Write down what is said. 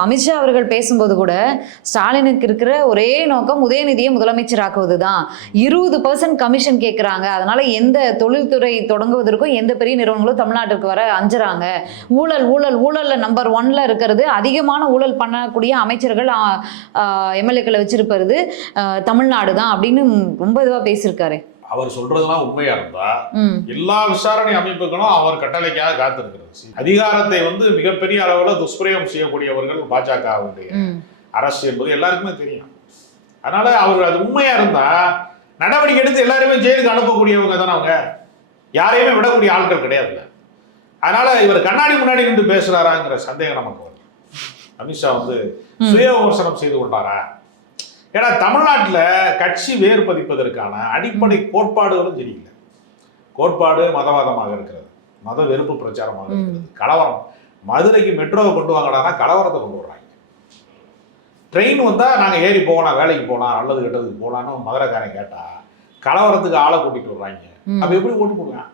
அமித்ஷா அவர்கள் பேசும்போது கூட ஸ்டாலினுக்கு இருக்கிற ஒரே நோக்கம் உதயநிதியை முதலமைச்சராக்குவதுதான். 20% கமிஷன் கேட்கிறாங்க. அதனால எந்த தொழில்துறை தொடங்குவதற்கும் எந்த பெரிய நிறுவனங்களும் தமிழ்நாட்டுக்கு வர அஞ்சுறாங்க. ஊழல் ஊழல் ஊழல்ல நம்பர் 1ல இருக்கிறது, அதிகமான ஊழல் பண்ணக்கூடிய அமைச்சர்கள் எம்எல்ஏக்களை வச்சிருப்பது தமிழ்நாடு தான் அப்படின்னு ரொம்ப இதுவா பேசியிருக்காரு. அவர் சொல்றதுலாம் உண்மையா இருந்தா எல்லா விசாரணை அமைப்புகளும் அவர் கட்டளைக்காக காத்திருக்கிறது. அதிகாரத்தை மிகப்பெரிய அளவுல துஷ்பிரயோகம் செய்யக்கூடியவர்கள் பாஜகவுடைய அரசு என்பது எல்லாருக்குமே தெரியும். அதனால அவர் அது உண்மையா இருந்தா நடவடிக்கை எடுத்து எல்லாருமே ஜெயிலுக்கு அனுப்பக்கூடியவங்க தானே அவங்க. யாரையுமே விடக்கூடிய ஆட்கள் கிடையாதுல்ல. அதனால இவர் கண்ணாடி முன்னாடி நின்று பேசுறாராங்கிற சந்தேகம் நமக்கு வருது. அமித்ஷா சுய விமர்சனம் செய்து கொண்டாரா? ஏன்னா தமிழ்நாட்டில் கட்சி வேறு பதிப்பதற்கான அடிப்படை கோட்பாடுகளும் சரியில்லை. கோட்பாடு மதவாதமாக இருக்கிறது, மத வெறுப்பு பிரச்சாரமாக இருக்கிறது, கலவரம். மதுரைக்கு மெட்ரோவை கொண்டு வாங்கடானா கலவரத்தை கொண்டு வர்றாங்க. ட்ரெயின் வந்தால் நாங்கள் ஏறி போகலாம், வேலைக்கு போகலாம், நல்லது கெட்டதுக்கு போகலான்னு மதுரைக்காரன் கேட்டால் கலவரத்துக்கு ஆளை கூட்டிகிட்டு வர்றாங்க. அப்போ எப்படி ஓட்டு போடுவேன்?